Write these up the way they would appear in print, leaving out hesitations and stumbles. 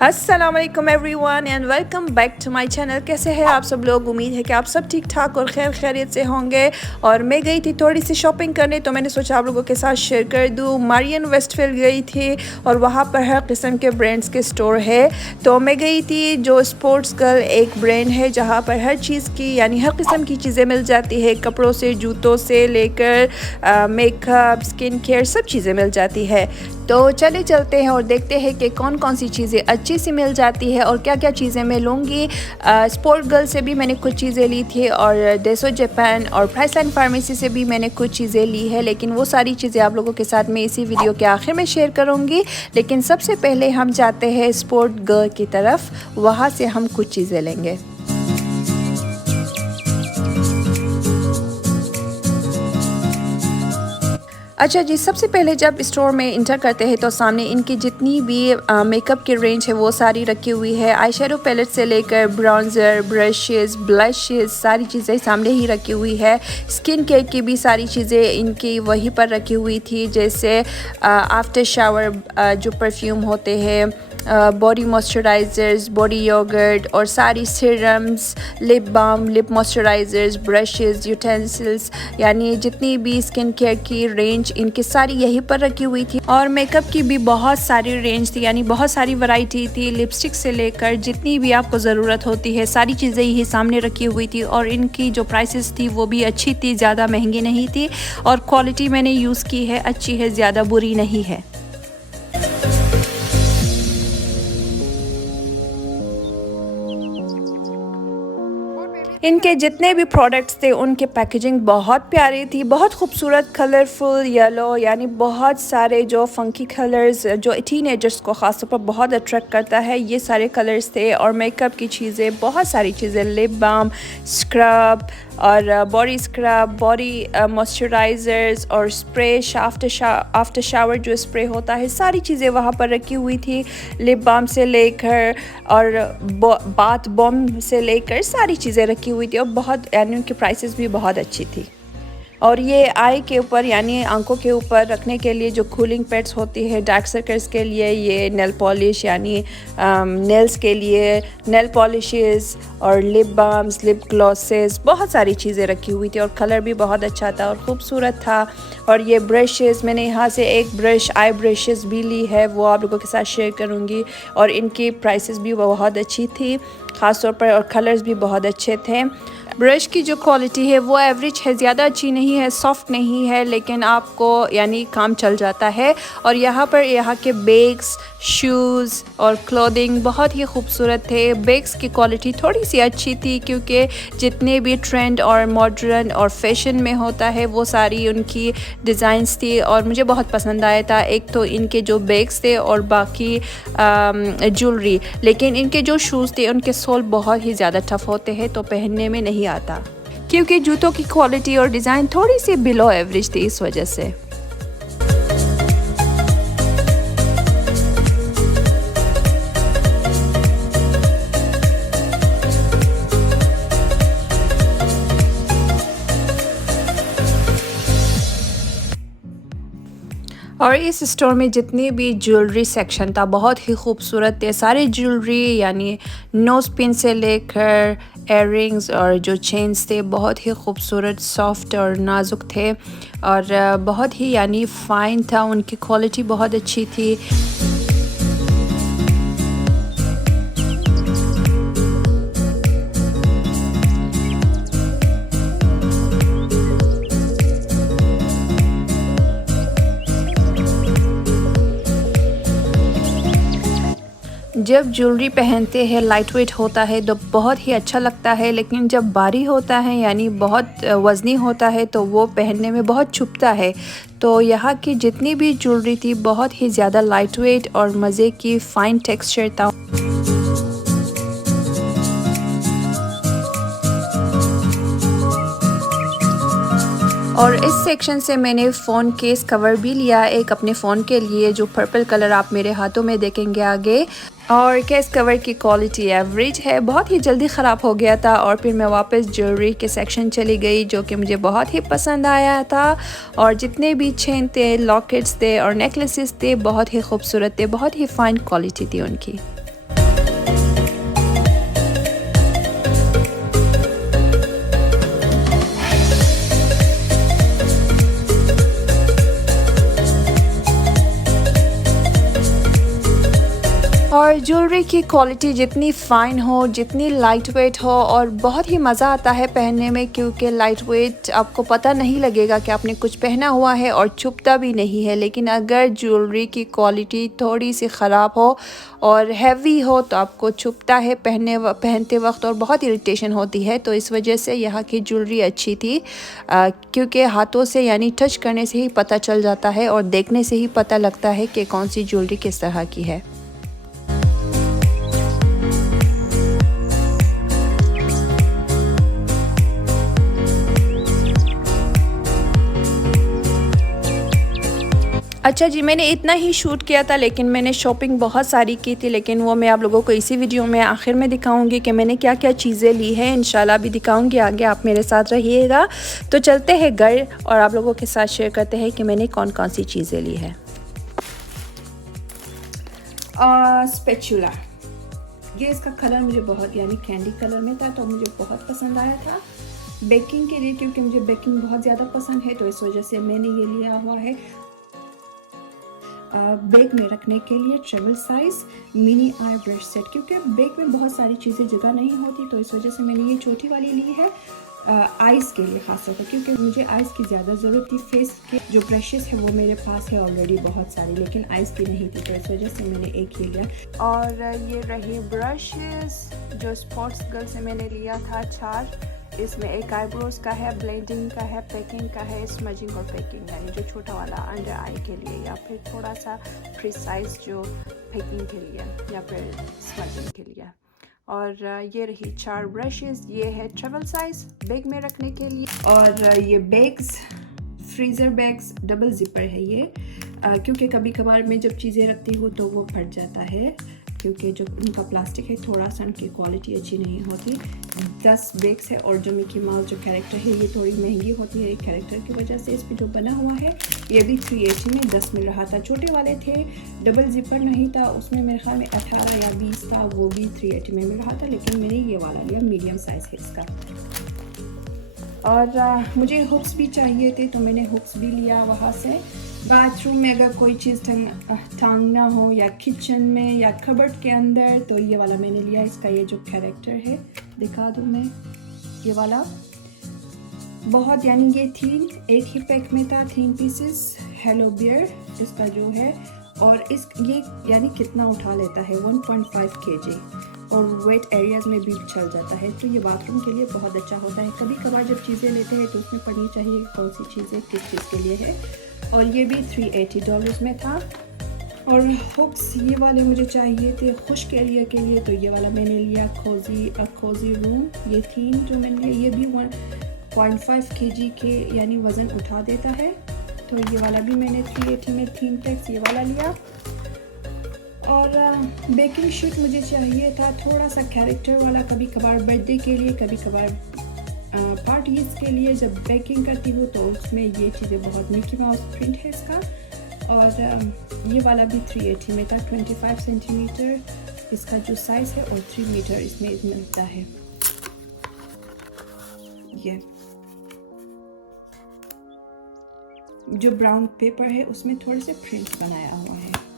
अस्सलाम वालेकुम everyone and welcome back to my channel. कैसे हैं आप सब लोग? उम्मीद है कि आप सब ठीक ठाक और खैर खैरियत से होंगे। और मैं गई थी थोड़ी सी शॉपिंग करने, तो मैंने सोचा आप लोगों के साथ शेयर कर दूँ। मारियन वेस्टफील्ड गई थी और वहाँ पर हर किस्म के ब्रांड्स के स्टोर है। तो मैं गई थी जो स्पोर्ट्स गर्ल एक ब्रांड है जहाँ पर हर चीज़ की यानी हर किस्म की चीज़ें मिल जाती है। कपड़ों से, जूतों से लेकर मेकअप, स्किन केयर, सब चीज़ें मिल जाती है। तो चलते हैं और देखते हैं कि कौन कौन सी चीज़ें अच्छी सी मिल जाती है और क्या क्या चीज़ें मैं लूँगी। स्पोर्ट गर्ल से भी मैंने कुछ चीज़ें ली थी और डेसो जापान और प्राइसलाइन फार्मेसी से भी मैंने कुछ चीज़ें ली है, लेकिन वो सारी चीज़ें आप लोगों के साथ मैं इसी वीडियो के आखिर में शेयर करूँगी। लेकिन सबसे पहले हम जाते हैं स्पोर्ट गर्ल की तरफ, वहाँ से हम कुछ चीज़ें लेंगे। अच्छा जी, सबसे पहले जब स्टोर में इंटर करते हैं तो सामने इनकी जितनी भी मेकअप की रेंज है वो सारी रखी हुई है। आई शेडो पैलेट से लेकर ब्राउज़र, ब्रशेस, ब्लशेस, सारी चीज़ें सामने ही रखी हुई है। स्किन केयर की भी सारी चीज़ें इनकी वहीं पर रखी हुई थी, जैसे आफ्टर शावर जो परफ्यूम होते हैं, बॉडी मॉइस्चराइज़र्स, बॉडी योगर्ट और सारी serums, lip balm, lip moisturisers, brushes, utensils, यानी जितनी भी स्किन केयर की रेंज इनकी सारी यहीं पर रखी हुई थी। और मेकअप की भी बहुत सारी रेंज थी, यानी बहुत सारी वैरायटी थी। लिपस्टिक से लेकर जितनी भी आपको ज़रूरत होती है सारी चीज़ें यही सामने रखी हुई थी। और इनकी जो प्राइसेस थी वो भी अच्छी थी, ज़्यादा महंगी नहीं थी। और क्वालिटी मैंने यूज़ की है, अच्छी है, ज़्यादा बुरी नहीं है। इनके जितने भी प्रोडक्ट्स थे उनके पैकेजिंग बहुत प्यारी थी, बहुत खूबसूरत, कलरफुल येलो, यानी बहुत सारे जो फंकी कलर्स जो टीनेजर्स को ख़ासतौर पर बहुत अट्रैक्ट करता है, ये सारे कलर्स थे। और मेकअप की चीज़ें, बहुत सारी चीज़ें, लिप बाम, स्क्रब और बॉडी स्क्रब, बॉडी मॉइस्चराइज़र्स और स्प्रे, आफ्टर शावर जो स्प्रे होता है, सारी चीज़ें वहाँ पर रखी हुई थी। लिप बाम से लेकर और बाथ बॉम से लेकर सारी चीज़ें रखी हुई थी। और बहुत यानी उनकी प्राइसेस भी बहुत अच्छी थी। और ये आई के ऊपर यानी आंखों के ऊपर रखने के लिए जो कूलिंग पैड्स होती है डार्क सर्कल्स के लिए, ये नेल पॉलिश यानी नेल्स के लिए नेल पॉलिशेस और लिप बाम्स, लिप ग्लॉसेस, बहुत सारी चीज़ें रखी हुई थी। और कलर भी बहुत अच्छा था और ख़ूबसूरत था। और ये ब्रशेस, मैंने यहाँ से एक ब्रश, आई ब्रशेस भी ली है, वो आप लोगों के साथ शेयर करूँगी। और इनकी प्राइसेस भी बहुत अच्छी थी ख़ास तौर पर, और कलर्स भी बहुत अच्छे थे। ब्रश की जो क्वालिटी है वो एवरेज है, ज़्यादा अच्छी नहीं है, सॉफ्ट नहीं है, लेकिन आपको यानी काम चल जाता है। और यहाँ पर यहाँ के बैग्स, शूज़ और क्लोथिंग बहुत ही खूबसूरत थे। बैग्स की क्वालिटी थोड़ी सी अच्छी थी, क्योंकि जितने भी ट्रेंड और मॉडर्न और फैशन में होता है वो सारी उनकी डिज़ाइंस थी और मुझे बहुत पसंद आया था। एक तो इनके जो बैग्स थे और बाकी ज्वेलरी, लेकिन इनके जो शूज़ थे उनके सोल बहुत ही ज़्यादा टफ होते हैं, तो पहनने में नहीं आता, क्योंकि जूतों की क्वालिटी और डिज़ाइन थोड़ी सी बिलो एवरेज थी इस वजह से। और इस स्टोर में जितनी भी ज्वेलरी सेक्शन था बहुत ही खूबसूरत थे। सारे ज्वेलरी यानी नोज पिन से लेकर इयररिंग्स और जो चेन्स थे बहुत ही खूबसूरत, सॉफ्ट और नाजुक थे और बहुत ही यानी फ़ाइन था। उनकी क्वालिटी बहुत अच्छी थी। जब ज्वेलरी पहनते हैं लाइट वेट होता है तो बहुत ही अच्छा लगता है, लेकिन जब भारी होता है यानी बहुत वज़नी होता है तो वो पहनने में बहुत चुभता है। तो यहाँ की जितनी भी ज्वेलरी थी बहुत ही ज़्यादा लाइट वेट और मज़े की फ़ाइन टेक्सचर था। और इस सेक्शन से मैंने फ़ोन केस कवर भी लिया एक अपने फ़ोन के लिए, जो पर्पल कलर आप मेरे हाथों में देखेंगे आगे। और केस कवर की क्वालिटी एवरेज है, बहुत ही जल्दी ख़राब हो गया था। और फिर मैं वापस ज्वेलरी के सेक्शन चली गई, जो कि मुझे बहुत ही पसंद आया था। और जितने भी चेन थे, लॉकेट्स थे और नेकलेसेस थे, बहुत ही खूबसूरत थे, बहुत ही फ़ाइन क्वालिटी थी उनकी। और ज्वेलरी की क्वालिटी जितनी फ़ाइन हो, जितनी लाइट वेट हो और बहुत ही मज़ा आता है पहनने में, क्योंकि लाइट वेट आपको पता नहीं लगेगा कि आपने कुछ पहना हुआ है और चुभता भी नहीं है। लेकिन अगर ज्वेलरी की क्वालिटी थोड़ी सी ख़राब हो और हैवी हो तो आपको चुभता है पहनते वक्त और बहुत इरिटेशन होती है। तो इस वजह से यहाँ की ज्वेलरी अच्छी थी, क्योंकि हाथों से यानी टच करने से ही पता चल जाता है और देखने से ही पता लगता है कि कौन सी ज्वेलरी किस तरह की है। अच्छा जी, मैंने इतना ही शूट किया था, लेकिन मैंने शॉपिंग बहुत सारी की थी, लेकिन वो मैं आप लोगों को इसी वीडियो में आखिर में दिखाऊंगी कि मैंने क्या क्या चीज़ें ली हैं। इंशाल्लाह भी दिखाऊंगी आगे, आप मेरे साथ रहिएगा। तो चलते हैं घर और आप लोगों के साथ शेयर करते हैं कि मैंने कौन कौन सी चीज़ें ली है। स्पैचुला, ये इसका कलर मुझे बहुत यानी कैंडी कलर में था, तो मुझे बहुत पसंद आया था बेकिंग के लिए, क्योंकि मुझे बेकिंग बहुत ज़्यादा पसंद है, तो इस वजह से मैंने ये लिया हुआ है। बैग में रखने के लिए travel size mini I brush set, क्योंकि बैग में बहुत सारी चीज़ें जगह नहीं होती, तो इस वजह से मैंने ये छोटी वाली ली है आइज़ के लिए ख़ास तौर पर, क्योंकि मुझे आइज़ की ज़्यादा ज़रूरत थी। फेस के जो ब्रशेस है वो मेरे पास है ऑलरेडी बहुत सारी, लेकिन आइज़ की नहीं थी, तो इस वजह से मैंने एक ही लिया। और ये रही ब्रशेस जो स्पोर्ट्स गर्ल से मैंने लिया था 4। इसमें एक आईब्रोज का है, ब्लेंडिंग का है, पैकिंग का है, स्मजिंग और पैकिंग, यानी जो छोटा वाला अंडर आई के लिए या फिर थोड़ा सा प्रिसाइज जो पैकिंग के लिए या फिर स्मजिंग के लिए। और ये रही 4 ब्रशेस। ये है ट्रेवल साइज बैग में रखने के लिए। और ये bags freezer bags double zipper है ये, क्योंकि कभी कभार मैं जब चीज़ें रखती हूँ तो वो फट जाता है, क्योंकि जो उनका प्लास्टिक है थोड़ा सा उनकी क्वालिटी अच्छी नहीं होती। 10 बैग्स है, और जो मिकी माउस जो कैरेक्टर है ये थोड़ी महंगी होती है कैरेक्टर की वजह से। इस पर जो बना हुआ है ये भी 380 में 10 मिल रहा था। छोटे वाले थे, डबल जिपर नहीं था, उसमें मेरे ख्याल में 18 या 20 था, वो भी 380 में मिल रहा था, लेकिन मैंने ये वाला लिया, मीडियम साइज़ है इसका। और मुझे हुक्स भी चाहिए थे, तो मैंने हुक्स भी लिया वहाँ से। बाथरूम में अगर कोई चीज़ टांगना हो या किचन में या कबर्ड के अंदर, तो ये वाला मैंने लिया। इसका ये जो कैरेक्टर है दिखा दूँ मैं, ये वाला बहुत यानी ये 3 एक ही पैक में था, 3 पीसेस हेलो बियर इसका जो है। और इस ये यानी कितना उठा लेता है 1.5 kg, और वेट एरियाज़ में भी चल जाता है, तो ये बाथरूम के लिए बहुत अच्छा होता है। कभी कभार जब चीज़ें लेते हैं तो उसमें पढ़नी चाहिए कौन सी चीज़ें किस चीज़ के लिए है। और ये भी $380 में था। और हुक्स ये वाले मुझे चाहिए थे खुश्क एरिया के लिए, तो ये वाला मैंने लिया कोजी रूम। ये 3 जो मैंने लिया ये भी 1.5 kg के यानी वज़न उठा देता है, तो ये वाला भी मैंने 380 में 3 टैक्स ये वाला लिया। और बेकिंग शीट मुझे चाहिए था थोड़ा सा कैरेक्टर वाला, कभी कभार बर्थडे के लिए, कभी कभार पार्टीज़ के लिए जब बेकिंग करती हूँ तो उसमें ये चीज़ें बहुत मिकी माउस प्रिंट है इसका। और ये वाला भी 380 में था, 25 सेंटीमीटर इसका जो साइज़ है, और 3 मीटर इसमें मिलता है। ये जो ब्राउन पेपर है उसमें थोड़े से प्रिंट बनाया हुआ है।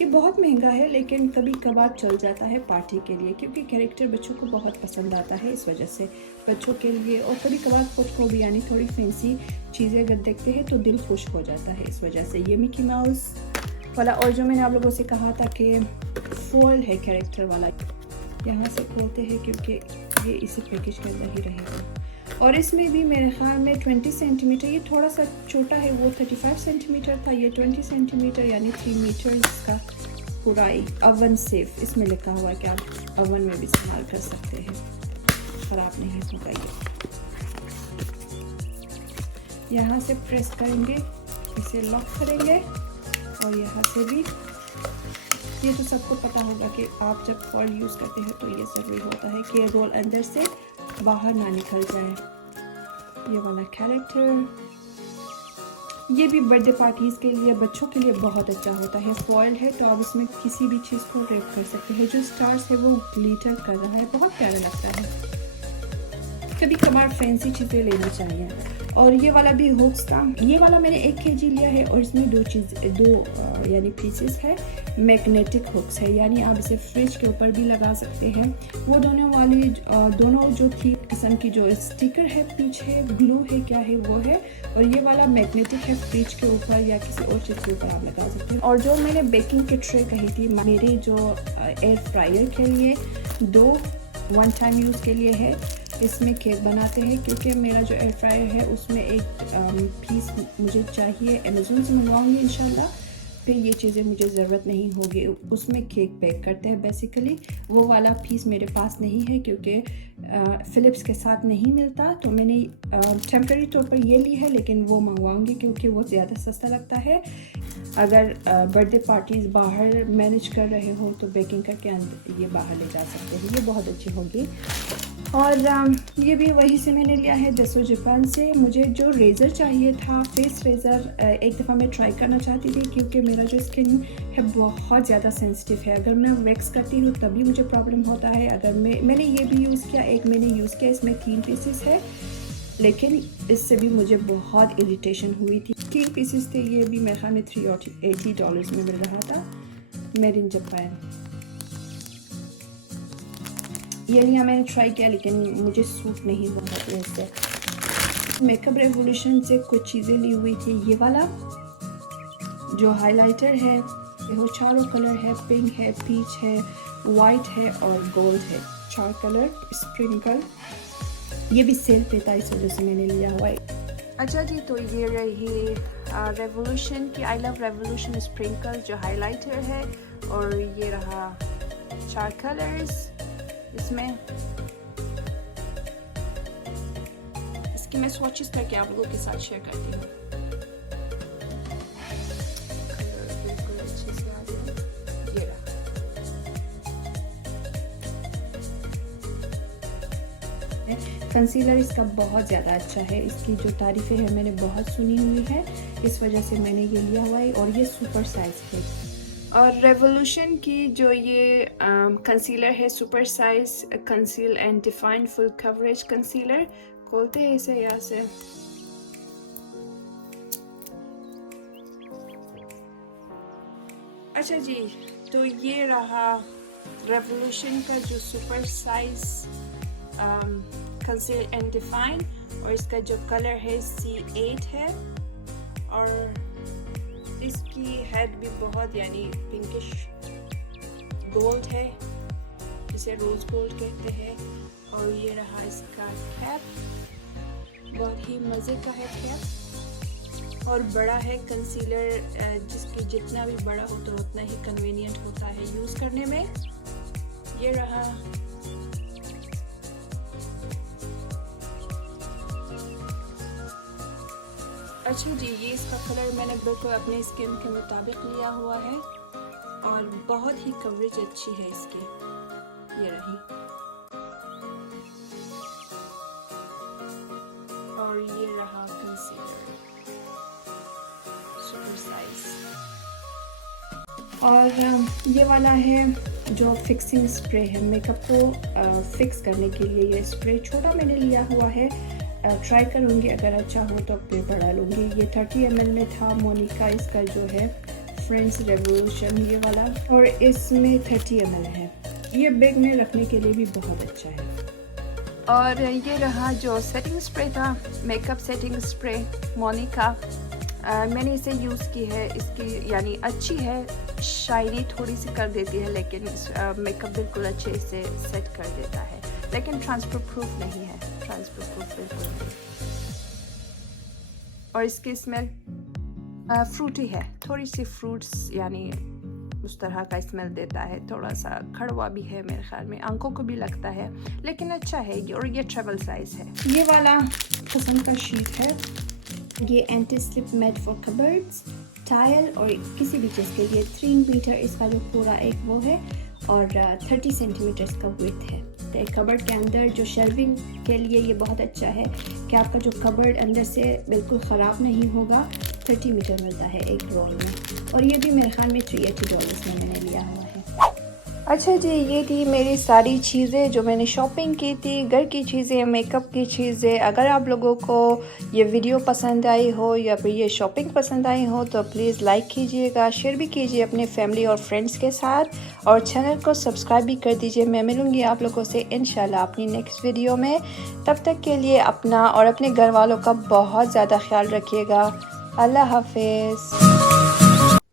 ये बहुत महंगा है, लेकिन कभी कभार चल जाता है पार्टी के लिए, क्योंकि कैरेक्टर बच्चों को बहुत पसंद आता है, इस वजह से बच्चों के लिए। और कभी कभार खुद को भी यानी थोड़ी फैंसी चीज़ें अगर देखते हैं तो दिल खुश हो जाता है, इस वजह से ये मिकी माउस वाला। और जो मैंने आप लोगों से कहा था कि फॉइल है कैरेक्टर वाला, यहाँ से खोलते हैं क्योंकि ये इसी पैकेज के अंदर ही रहेगा। और इसमें भी मेरे ख्याल में 20 सेंटीमीटर, ये थोड़ा सा छोटा है, वो 35 सेंटीमीटर था, ये 20 सेंटीमीटर यानी 3 मीटर इसका पूराई। ओवन सेफ इसमें लिखा हुआ है कि आप ओवन में भी इस्तेमाल कर सकते हैं, ख़राब नहीं होगा ये। यहाँ से प्रेस करेंगे, इसे लॉक करेंगे, और यहाँ से भी ये तो सबको पता होगा कि आप जब फॉइल यूज़ करते हैं तो ये ज़रूरी होता है कि ये रोल अंदर से बाहर ना निकल जाए। ये वाला कैरेक्टर ये भी बर्थडे पार्टीज़ के लिए बच्चों के लिए बहुत अच्छा होता है। फॉइल है तो आप इसमें किसी भी चीज़ को रैप कर सकते हैं। जो स्टार्स है वो ग्लिटर कर रहा है, बहुत प्यारा लगता है। कभी कभार फैंसी चीज़ें लेना चाहिए। और ये वाला भी हुक्स था, ये वाला मैंने 1 kg लिया है और इसमें दो यानी पीसेस है। मैग्नेटिक हुक्स है, यानी आप इसे फ्रिज के ऊपर भी लगा सकते हैं। वो दोनों जो थी किस्म की जो स्टिकर है पीछे ग्लू है क्या है वो है, और ये वाला मैग्नेटिक है, फ्रिज के ऊपर या किसी और चीज़ के ऊपर आप लगा सकते हैं। और जो मैंने बेकिंग की ट्रे कही थी मेरे जो एयर फ्रायर के लिए 2 1 टाइम यूज़ के लिए है। इसमें केक बनाते हैं क्योंकि मेरा जो एयर फ्रायर है उसमें एक पीस मुझे चाहिए, अमेज़न से मंगवाऊंगी इंशाल्लाह। फिर ये चीज़ें मुझे ज़रूरत नहीं होगी। उसमें केक बेक करते हैं बेसिकली। वो वाला पीस मेरे पास नहीं है क्योंकि फ़िलिप्स के साथ नहीं मिलता, तो मैंने टेम्परेरी तौर पर ये ली है, लेकिन वो मंगवाऊंगी क्योंकि वो ज़्यादा सस्ता लगता है। अगर बर्थडे पार्टीज़ बाहर मैनेज कर रहे हो तो बेकिंग करके ये बाहर ले जा सकते हैं, ये बहुत अच्छी होगी। और ये भी वहीं से मैंने लिया है जसो जापान से। मुझे जो रेज़र चाहिए था, फेस रेज़र, एक दफ़ा मैं ट्राई करना चाहती थी क्योंकि मेरा जो स्किन है बहुत ज़्यादा सेंसिटिव है। अगर मैं वैक्स करती हूँ तभी मुझे प्रॉब्लम होता है। अगर मैंने ये भी यूज़ किया, एक मैंने यूज़ किया, इसमें 3 पीसेस है, लेकिन इससे भी मुझे बहुत इरिटेशन हुई थी। 3 पीसेस थे, ये भी मेरे ख्याल में $380 में मिल रहा था, मेड इन जापान। ये लिया मैंने ट्राई किया लेकिन मुझे सूट नहीं हुआ इससे। मेकअप रेवोल्यूशन से कुछ चीज़ें ली हुई थी। ये वाला जो हाइलाइटर है, वो चारों कलर है, पिंक है, पीच है, वाइट है और गोल्ड है, 4 कलर स्प्रिंकल। ये भी सेल पे था, इस वजह से मैंने लिया हुआ है। अच्छा जी, तो ये रही रेवोल्यूशन की आई लव रेवोल्यूशन स्प्रिंकल जो हाइलाइटर है, और ये रहा 4 कलर्स इसमें। इसकी मैं स्वॉचेस करके आप लोगों के साथ शेयर करती हूँ। बिल्कुल अच्छे से आ गया। ये रहा। कंसीलर इसका बहुत ज़्यादा अच्छा है, इसकी जो तारीफ़ें हैं मैंने बहुत सुनी हुई है, इस वजह से मैंने ये लिया हुआ है, और ये सुपर साइज है। और रेवोल्यूशन की जो ये कंसीलर है, super size conceal and define full coverage concealer, खोलते हैं इसे यहाँ से। अच्छा जी, तो ये रहा रेवोल्यूशन का जो super size conceal and define, और इसका जो कलर है C8 है, और इसकी हेड भी बहुत यानी पिंकिश गोल्ड है, जिसे रोज गोल्ड कहते हैं। और ये रहा इसका कैप, बहुत ही मज़े का है कैप, और बड़ा है कंसीलर, जिसकी जितना भी बड़ा हो तो उतना ही कन्वीनियंट होता है यूज़ करने में। ये रहा। अच्छा जी, ये इसका कलर मैंने बिल्कुल अपने स्किन के मुताबिक लिया हुआ है, और बहुत ही कवरेज अच्छी है इसकी। ये रही, और ये रहा कंसीलर सुपर साइज। और ये वाला है जो फिक्सिंग स्प्रे है, मेकअप को फिक्स करने के लिए। ये स्प्रे छोटा मैंने लिया हुआ है, ट्राई करूँगी, अगर अच्छा हो तो फिर बड़ा लूँगी। ये 30 ml में था, मोनिका इसका जो है फ्रेंड्स रेवोल्यूशन ये वाला, और इसमें 30 ml है। ये बैग में रखने के लिए भी बहुत अच्छा है। और ये रहा जो सेटिंग स्प्रे था, मेकअप सेटिंग स्प्रे मोनिका, मैंने इसे यूज़ की है। इसकी यानी अच्छी है, शाइनी थोड़ी सी कर देती है, लेकिन मेकअप बिल्कुल अच्छे से सेट कर देता है, लेकिन ट्रांसफर प्रूफ नहीं है, ट्रांसफर प्रूफ बिल्कुल नहीं। और इसकी स्मेल फ्रूटी है, थोड़ी सी फ्रूट्स यानी उस तरह का स्मेल देता है, थोड़ा सा कड़वा भी है मेरे ख्याल में, आंखों को भी लगता है, लेकिन अच्छा है ये। और ये ट्रेवल साइज है। ये वाला पसंद का शीट है, ये anti slip mat for cupboards, tile और किसी भी चीज़ के लिए। 3 मीटर इसका जो पूरा एक वो है, और 30 सेंटीमीटर का विड्थ है। तो कबर्ड के अंदर जो शेल्विंग के लिए ये बहुत अच्छा है कि आपका जो कबर्ड अंदर से बिल्कुल ख़राब नहीं होगा। 30 मीटर मिलता है एक रोल में, और ये भी मेरे ख्याल में $380 में मैंने लिया हुआ है। अच्छा जी, ये थी मेरी सारी चीज़ें जो मैंने शॉपिंग की थी, घर की चीज़ें, मेकअप की चीज़ें। अगर आप लोगों को ये वीडियो पसंद आई हो या फिर ये शॉपिंग पसंद आई हो तो प्लीज़ लाइक कीजिएगा, शेयर भी कीजिए अपने फैमिली और फ्रेंड्स के साथ और चैनल को सब्सक्राइब भी कर दीजिए। मैं मिलूँगी आप लोगों से इंशाल्लाह अपनी नेक्स्ट वीडियो में। तब तक के लिए अपना और अपने घर वालों का बहुत ज़्यादा ख्याल रखिएगा। अल्लाह हाफ़िज़।